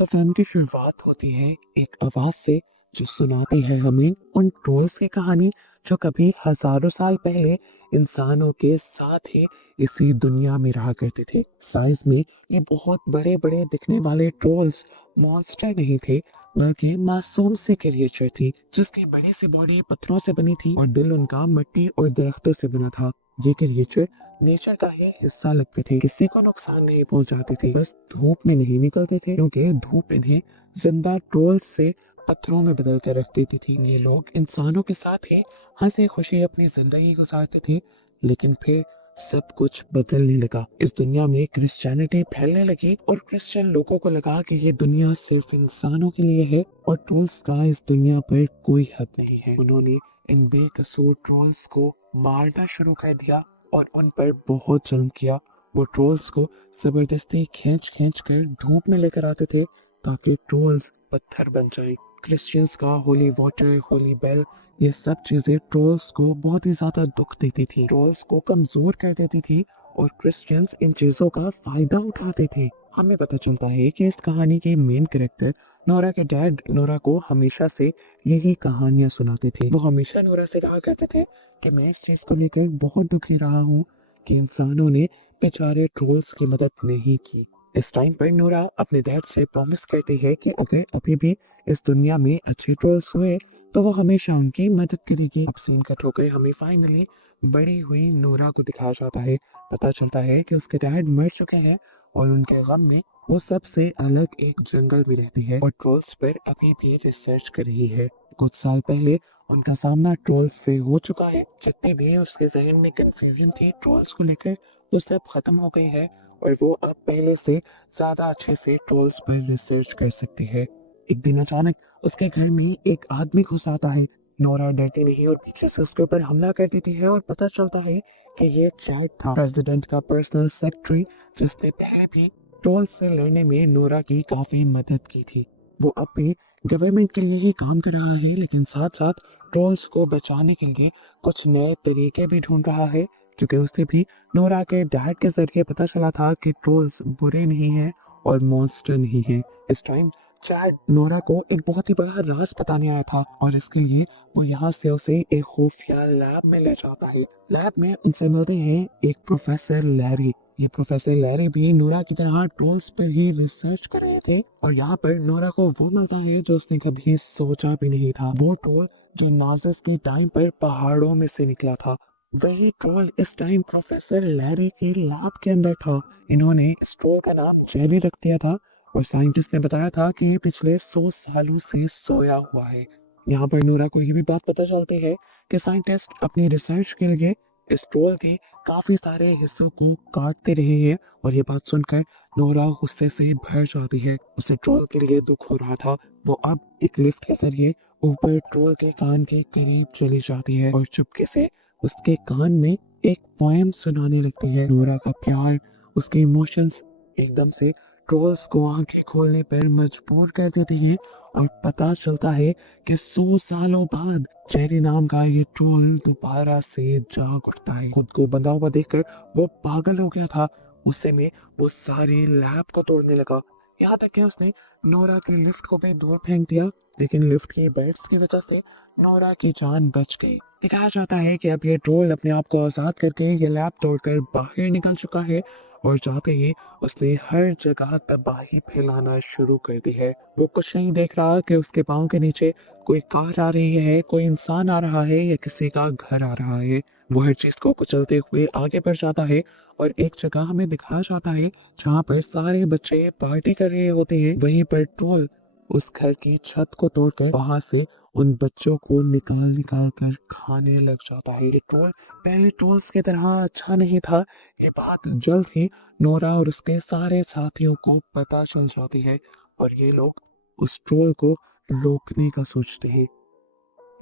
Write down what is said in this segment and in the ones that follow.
तो फिल्म की शुरुआत होती है एक आवाज से जो सुनाती है हमें उन ट्रोल्स की कहानी जो कभी हजारों साल पहले इंसानों के साथ ही इसी दुनिया में रहा करते थे। साइज में ये बहुत बड़े बड़े दिखने वाले ट्रोल्स मॉन्स्टर नहीं थे, बल्कि मासूम सी क्रिएचर थी जिसकी बड़ी सी बॉडी पत्थरों से बनी थी और दिल उनका मिट्टी और दरख्तों से बना था। ये क्रिएचर नेचर का ही हिस्सा लगते थे, किसी को नुकसान नहीं पहुंचाते थे, बस धूप में नहीं निकलते थे क्योंकि धूप इन्हें जिंदा ट्रोल्स से पत्थरों में बदल कर रख देती थी। ये लोग इंसानों के साथ ही हंसी खुशी अपनी जिंदगी गुजारते थे, लेकिन फिर सब कुछ बदलने लगा। इस दुनिया में क्रिश्चियनिटी फैलने लगी और क्रिश्चियन लोगों को लगा कि ये दुनिया सिर्फ इंसानों के लिए है और ट्रोल्स का इस दुनिया पर कोई हक नहीं है। उन्होंने इन बेकसूर ट्रोल्स को मारना शुरू कर दिया और उन पर बहुत जुल्म किया। वो ट्रोल्स को जबरदस्ती खींच खींच कर धूप में लेकर आते थे ताकि ट्रोल्स पत्थर बन जाए। क्रिश्चियंस का होली वाटर, होली बेल, ये सब चीजें ट्रोल्स को बहुत ही ज्यादा दुख देती थी, ट्रोल्स को कमजोर कर देती थी और क्रिश्चियंस इन चीजों का फायदा उठाते थे। हमें पता चलता है कि इस कहानी के मेन कैरेक्टर नोरा के डैड नोरा को हमेशा से यही कहानियां सुनाते थे। वो हमेशा नोरा से कहा करते थे कि मैं इस चीज को लेकर बहुत दुखी रहा हूँ कि इंसानों ने बेचारे ट्रोल्स की मदद नहीं की। इस टाइम पर नोरा अपने डैड से प्रॉमिस करती है कि अगर अभी भी इस दुनिया में अच्छे ट्रोल्स हुए तो वो हमेशा उनकी मदद करेगी। अब सीन कट होकर हमें फाइनली बड़ी हुई नोरा को दिखाया जाता है। पता चलता है कि उसके डैड मर चुके हैं और उनके गम में वो सबसे अलग एक जंगल में रहती है और ट्रोल्स पर अभी भी रिसर्च कर रही है। कुछ साल पहले उनका सामना ट्रोल्स से हो चुका है। जितने भी उसके जहन में कंफ्यूजन थी ट्रोल्स को लेकर वो सब खत्म हो गई है और वो अब पहले से ज्यादा अच्छे से ट्रोल्स पर रिसर्च कर सकती है। एक दिन अचानक उसके घर में एक आदमी घुस आता है। नोरा डरती नहीं और पीछे से उसके ऊपर हमला कर देती है और पता चलता है कि ये चैड था, प्रेसिडेंट का पर्सनल सेक्रेटरी, जिसने पहले भी ट्रोल्स से लड़ने में नोरा की काफी मदद की थी। वो अब भी गवर्नमेंट के लिए ही काम कर रहा है, लेकिन साथ साथ ट्रोल्स को बचाने के लिए कुछ नए तरीके भी ढूंढ रहा है, क्योंकि उसे भी नोरा के डैड के जरिए पता चला था कि ट्रोल्स बुरे नहीं हैं और मॉन्स्टर नहीं है। इस टाइम चैड नोरा को एक बहुत ही बड़ा राज बताने आया था और इसके लिए वो यहाँ से उसे एक खुफिया लैब में ले जाता है। लैब में उनसे मिलते हैं एक प्रोफेसर लैरी। ये प्रोफेसर लैरी भी नोरा की तरह ट्रोल्स पर ही रिसर्च कर रहे थे और यहाँ पर नोरा को वो मिलता है जो उसने कभी सोचा भी नहीं था। वो ट्रोल जो नाजिस के टाइम पर पहाड़ों में से निकला था, वही ट्रोल इस टाइम प्रोफेसर लैरी के लैब के अंदर था। इन्होंने इस ट्रोल का नाम जेरी रख दिया था और साइंटिस्ट ने बताया था कि ये पिछले 100 सालों से सोया हुआ है। यहाँ पर नोरा को ये भी बात पता चलती है कि साइंटिस्ट अपनी रिसर्च के लिए इस ट्रोल के काफी सारे हिस्सों को काटते रहे हैं और ये बात सुनकर नोरा गुस्से से भर जाती है। उसे ट्रोल के लिए दुख हो रहा था। वो अब एक लिफ्ट के जरिए ऊपर ट्रोल के कान के करीब चली जाती है और चुपके से उसके कान में एक पोएम सुनाने लगती है। नोरा का प्यार, उसके इमोशंस एकदम से ट्रोल्स को आंखें खोलने पर मजबूर कर देते हैं और पता चलता है कि 100 सालों बाद चेरी नाम का ये ट्रोल दोबारा से जाग उठता है। खुद को बंधा हुआ देखकर वो पागल हो गया था। गुस्से में वो सारे लैब को तोड़ने लगा, यहाँ तक कि उसने नोरा की लिफ्ट को भी दूर फेंक दिया, लेकिन लिफ्ट की बेड्स की वजह से नोरा की जान बच गई। दिखाया जाता है कि अब ये ट्रोल अपने आप को आजाद करके ये लैब तोड़कर बाहर निकल चुका है और जाते ही उसने हर जगह तबाही फैलाना शुरू कर दी है। वो कुछ नहीं देख रहा कि उसके पाँव के नीचे कोई कार आ रही है, कोई इंसान आ रहा है या किसी का घर आ रहा है। वो हर चीज को कुचलते हुए आगे बढ़ जाता है और एक जगह हमें दिखाया जाता है जहाँ पर सारे बच्चे पार्टी कर रहे होते हैं। वहीं पर ट्रोल उस घर की छत को तोड़कर वहां से उन बच्चों को निकाल निकाल कर खाने लग जाता है। ये ट्रोल पहले ट्रोल्स की तरह अच्छा नहीं था। ये बात जल्द ही नोरा और उसके सारे साथियों को पता चल जाती है और ये लोग उस ट्रोल को रोकने का सोचते हैं।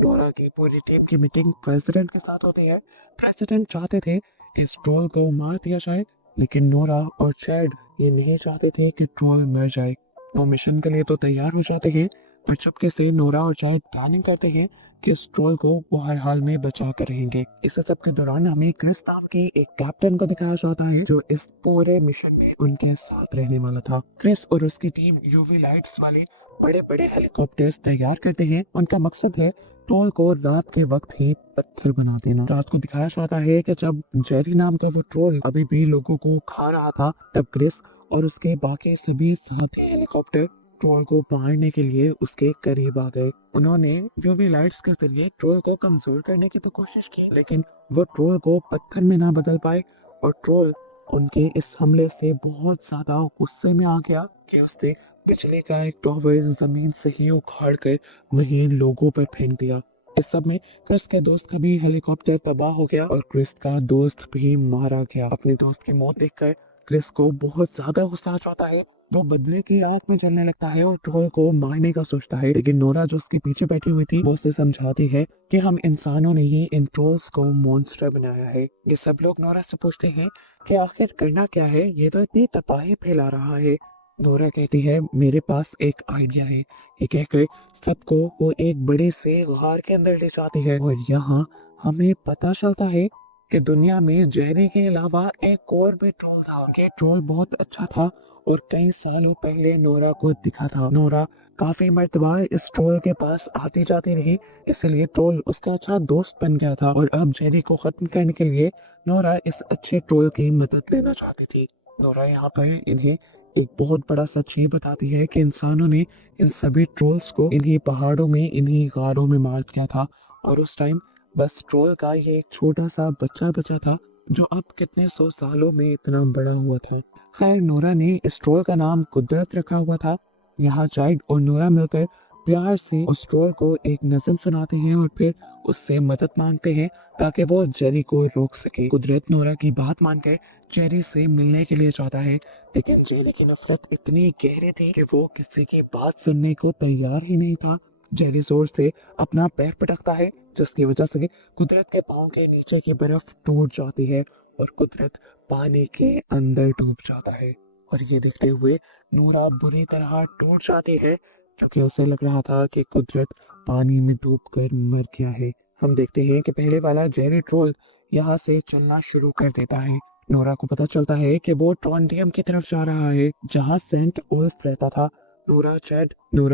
नोरा की पूरी टीम की मीटिंग प्रेसिडेंट के साथ होती है। प्रेसिडेंट चाहते थे कि इस ट्रोल को मार दिया जाए, लेकिन नोरा और चैड ये नहीं चाहते थे कि ट्रोल मर जाए। वो मिशन के लिए तो तैयार हो जाते हैं, पर चुपके से नोरा और चैड प्लानिंग करते हैं कि इस ट्रोल को वो हर हाल में बचा कर रहेंगे। इस सब के दौरान हमें क्रिस नाम के एक कैप्टन को दिखाया जाता है जो इस पूरे मिशन में उनके साथ रहने वाला था। क्रिस और उसकी टीम यूवी लाइट्स वाले बड़े बड़े हेलीकॉप्टर्स तैयार करते हैं। उनका मकसद है ट्रोल को रात के वक्त ही पत्थर बना देना। रात को दिखाया जाता है कि जब जेरी नाम का वो ट्रोल अभी भी लोगों को खा रहा था, तब क्रिस और उसके बाकी सभी साथी हेलीकॉप्टर ट्रोल को मारने के लिए उसके करीब आ गए। उन्होंने यूवी लाइट्स के जरिए ट्रोल को कमजोर करने की तो कोशिश की, लेकिन वो ट्रोल को पत्थर में ना बदल पाए और ट्रोल उनके इस हमले से बहुत ज्यादा गुस्से में आ गया कि उसने बिजली का एक टॉवर जमीन से ही उखाड़ कर वहीं लोगों पर फेंक दिया। इस सब में क्रिस के दोस्त का भी हेलीकॉप्टर तबाह हो गया और क्रिस का दोस्त भी मारा गया। अपने दोस्त की मौत देखकर क्रिस को बहुत ज्यादा गुस्सा आ जाता है। वो बदले की आग में जलने लगता है और ट्रोल को मारने का सोचता है, लेकिन नोरा जो उसके पीछे बैठी हुई थी वो उसे समझाती है कि हम इंसानों ने ही इन ट्रोल्स को मॉन्स्टर बनाया है। ये सब लोग नोरा से पूछते हैं कि आखिर करना क्या है, ये तो इतनी तबाही फैला रहा है। नोरा कहती है मेरे पास एक आइडिया है। ये कहकर सबको वो एक बड़े से गार के अंदर ले जाती है और यहाँ हमें पता चलता है कि दुनिया में जेरी के अलावा एक और भी ट्रोल था। ये ट्रोल बहुत अच्छा था और कई सालों पहले नोरा को दिखा था। नोरा काफी मर्तबा इस ट्रोल के पास आती जाती रही, इसलिए ट्रोल उसका अच्छा दोस्त बन गया था और अब जेरी को खत्म करने के लिए नोरा इस अच्छे ट्रोल की मदद लेना चाहती थी। नोरा यहाँ पर इन्हें एक बहुत बड़ा सच ये बताती है कि इंसानों ने इन सभी ट्रोल्स को इन्हीं पहाड़ों में, इन्हीं गारों में मार दिया था और उस टाइम बस ट्रोल का ये एक छोटा सा बच्चा बचा था जो अब कितने सौ सालों में इतना बड़ा हुआ था। खैर नोरा ने इस ट्रोल का नाम कुदरत रखा हुआ था। यहाँ चाइल्ड और नोरा मिलकर प्यार से उस ट्रोल को एक नज़म सुनाते हैं और फिर उससे मदद मांगते हैं ताकि वो जेरी को रोक सके। कुदरत नोरा की बात मानकर जेरी से मिलने के लिए चाहता है, लेकिन जेरी की नफरत इतनी गहरी थी कि वो किसी की बात सुनने को तैयार ही नहीं था। जेरी जोर से अपना पैर पटकता है जिसकी वजह से कुदरत के पाँव के नीचे की बर्फ टूट जाती है और कुदरत पानी के अंदर डूब जाता है। और ये देखते हुए नोरा बुरी तरह टूट जाती है क्योंकि उसे लग रहा था कि कुदरत पानी में डूबकर मर गया है। हम देखते हैं कि पहले वाला जेरी ट्रोल यहाँ से चलना शुरू कर देता है। नोरा को पता चलता है कि वो ट्रॉन्डियम की तरफ जा रहा है जहाँ सेंट उल्फ रहता था। नोरा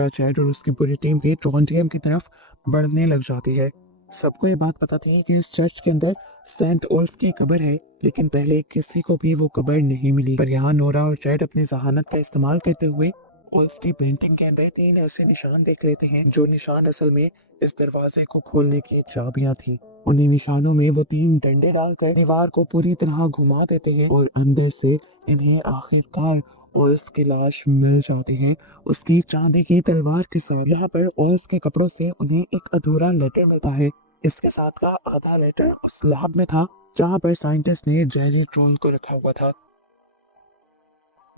चैड और उसकी पूरी टीम भी ट्रॉन्डियम की तरफ बढ़ने लग जाती है। सबको ये बात पता थी कि इस चर्च के अंदर सेंट उल्फ की कब्र है, लेकिन पहले किसी को भी वो कब्र नहीं मिली। पर यहाँ नोरा और चैड अपनी जहानत का इस्तेमाल करते हुए उल्फ की पेंटिंग के अंदर 3 ऐसे निशान देख लेते हैं जो निशान असल में इस दरवाजे को खोलने की चाबियां थी। उन्हीं निशानों में वो 3 डंडे डालकर दीवार को पूरी तरह घुमा देते हैं और अंदर से इन्हें आखिरकार उल्फ की लाश मिल जाती है उसकी चांदी की तलवार के साथ। यहाँ पर उल्फ के कपड़ों से उन्हें एक अधूरा लेटर मिलता है। इसके साथ का आधा लेटर उस लैब में था जहाँ पर साइंटिस्ट ने जेरी ट्रोल को रखा हुआ था।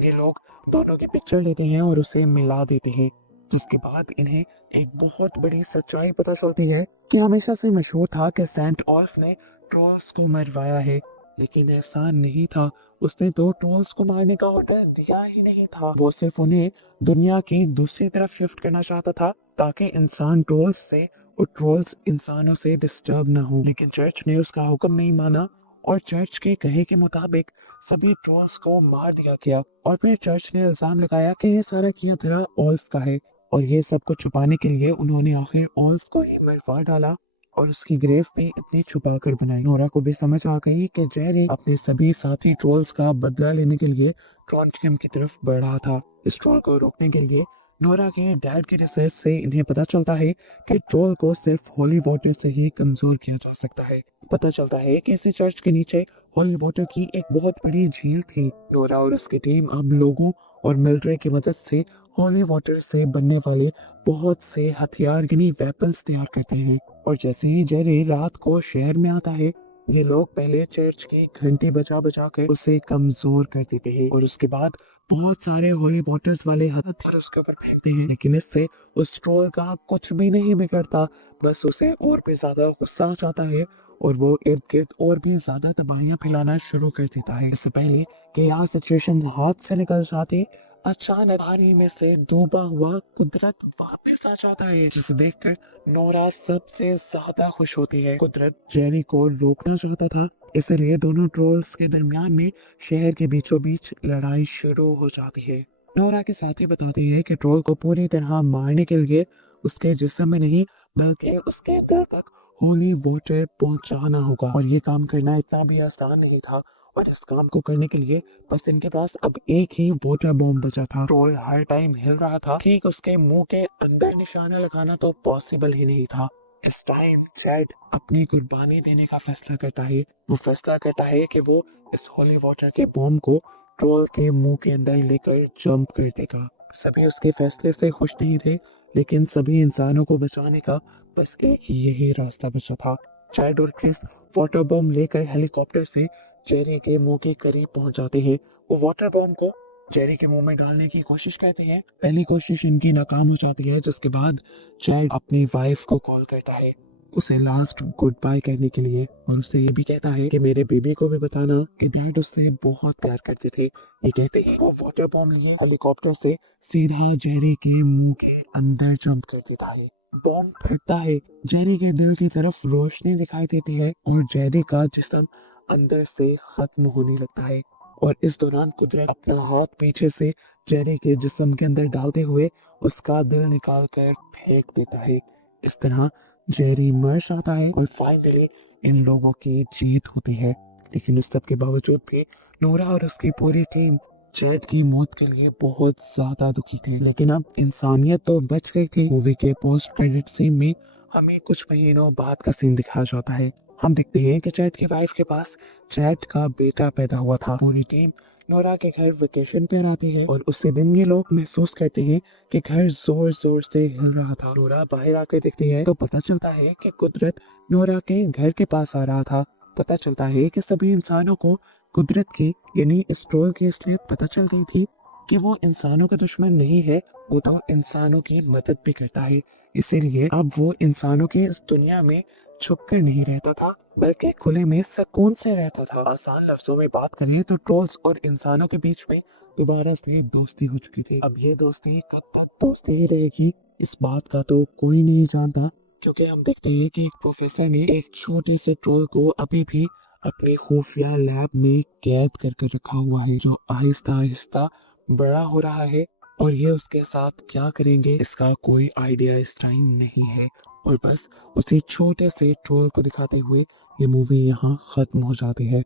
ये लोग दोनों की पिक्चर लेते हैं और उसे मिला देते हैं, जिसके बाद इन्हें एक बहुत बड़ी सच्चाई पता चलती है कि हमेशा से मशहूर था कि सेंट ऑल्फ ने ट्रोल्स को मरवाया है, लेकिन ऐसा नहीं था। उसने तो ट्रोल्स को मारने का ऑर्डर दिया ही नहीं था। वो सिर्फ उन्हें दुनिया की दूसरी तरफ शिफ्ट करना चाहता था ताकि इंसान ट्रोल्स से और ट्रोल्स इंसानों से डिस्टर्ब ना हो। लेकिन चर्च ने उसका हुक्म नहीं माना और चर्च के कहे के मुताबिक सभी ट्रोल्स को मार दिया गया। और फिर चर्च ने इल्जाम लगाया कि ये सारा किया धरा ऑल्फ का है और ये सब कुछ छुपाने के लिए उन्होंने आखिर ऑल्फ को ही मरवा डाला और उसकी ग्रेव भी इतनी छुपा कर बनाई। नोरा को भी समझ आ गई कि जेरी अपने सभी साथी ट्रोल्स का बदला लेने के लिए ट्रॉन्टियम की तरफ बढ़ रहा था। इस ट्रोल को रोकने के लिए नोरा के डैड की रिसर्च से इन्हें पता चलता है कि ट्रोल को सिर्फ होली वाटर से ही कमजोर किया जा सकता है। पता चलता है कि इसी चर्च के नीचे होली वाटर की एक बहुत बड़ी झील थी। नोरा और उसकी टीम अब लोगों और मिलिट्री की मदद से होली वाटर से बनने वाले बहुत से हथियार यानी वेपन्स तैयार करते हैं। और जैसे ही जेरी रात को शहर में आता है, ये लोग पहले चर्च की घंटी बजा बजा कर उसे कमजोर कर देते हैं और उसके बाद बहुत सारे होली वाटर्स वाले हथियार उसके ऊपर फेंकते हैं, लेकिन इससे उस ट्रोल का कुछ भी नहीं बिगड़ता। बस उसे और भी ज्यादा गुस्सा आ जाता है और वो इर्द गिर्द और भी ज्यादा तबाहियां फैलाना शुरू कर देता है। इससे पहले कि यहाँ सिचुएशन हाथ से निकल जाती, अचानक पानी में से डूबा हुआ कुदरत वापस आ जाता है, जिसे देखकर नोरा सबसे ज्यादा खुश होती है। कुदरत जेरी को रोकना चाहता था, इसलिए दोनों ट्रोल्स के दरमियान में शहर के बीचों बीच लड़ाई शुरू हो जाती है। नोरा के साथी बताते हैं कि ट्रोल को पूरी तरह मारने के लिए उसके जिस्म में नहीं बल्कि उसके दिल तक होली वाटर पहुंचाना होगा, और ये काम करना इतना भी आसान नहीं था। और इस काम को करने के लिए बस इनके पास अब एक ही वाटर बॉम्ब बचा था। ट्रोल हर टाइम हिल रहा था, ठीक उसके मुंह के अंदर निशाना लगाना तो पॉसिबल ही नहीं था। इस टाइम चैड अपनी कुर्बानी देने का फैसला करता है। वो फैसला करता है कि वो इस होली वाटर के बॉम्ब को ट्रोल के मुंह के अंदर लेकर जंप कर देगा। सभी उसके फैसले से खुश नहीं थे, लेकिन सभी इंसानों को बचाने का बस एक यही रास्ता बचा था। चैड और क्रिस वाटर बॉम्ब लेकर हेलीकॉप्टर से जेरी के मुंह के करीब पहुंच जाते हैं। वो वाटर बॉम्ब को जेरी के मुंह में डालने की कोशिश करते हैं। पहली कोशिश इनकी नाकाम हो जाती है, जिसके बाद चैड अपनी वाइफ को कॉल करता है उसे लास्ट गुड बाय कहने के लिए, और उससे ये भी कहता है कि मेरे बेबी को भी बताना कि डैड उससे बहुत प्यार करते थे। ये कहते हैं वो वाटर बॉम्ब लिए हेलीकॉप्टर से सीधा जेरी के मुंह के अंदर जंप कर देता है। बॉम्ब फटता है, जेरी के दिल की तरफ रोशनी दिखाई देती है और जेरी का जिस्म अंदर से खत्म होने लगता है। और इस दौरान कुदरत अपना हाथ पीछे से जेरी के जिस्म के अंदर डालते हुए उसका दिल निकाल कर फेंक देता है। इस तरह जेरी मर जाता है और फाइनली इन लोगों की जीत होती है। लेकिन इस सब के बावजूद भी नोरा और उसकी पूरी टीम चैड की मौत के लिए बहुत ज्यादा दुखी थे। लेकिन अब इंसानियत तो बच गई थी। मूवी के पोस्ट क्रेडिट सीन में हमें कुछ महीनों बाद का सीन दिखाया जाता है। हम देखते हैं कि चैड की वाइफ के पास चैड का बेटा पैदा हुआ था। पूरी टीम नोरा के घर वेकेशन पर आती है और उसी दिन ये लोग महसूस करते हैं कि घर जोर जोर से हिल रहा था। नोरा बाहर आकर देखती है तो पता चलता है कि कुदरत नोरा के घर के पास आ रहा था। पता चलता है कि सभी इंसानों को कुदरत की यानी इस ट्रोल की असलियत पता चल गई थी कि वो इंसानों का दुश्मन नहीं है, वो तो इंसानों की मदद भी करता है। इसीलिए अब वो इंसानों की इस दुनिया में छुप कर नहीं रहता था, बल्कि खुले में सुकून से रहता था। आसान लफ्जों में बात करें तो ट्रोल्स और इंसानों के बीच में दोबारा से दोस्ती हो चुकी थी। अब ये दोस्ती कब तक दोस्ती ही रहेगी, इस बात का तो कोई नहीं जानता, क्योंकि हम देखते हैं कि एक प्रोफेसर ने एक छोटे से ट्रोल को अभी भी अपने खुफिया लैब में कैद करके रखा हुआ है, जो आहिस्ता आहिस्ता बड़ा हो रहा है। और ये उसके साथ क्या करेंगे इसका कोई आइडिया इस टाइम नहीं है। और बस उसी छोटे से ट्रोल को दिखाते हुए ये मूवी यहाँ खत्म हो जाती है।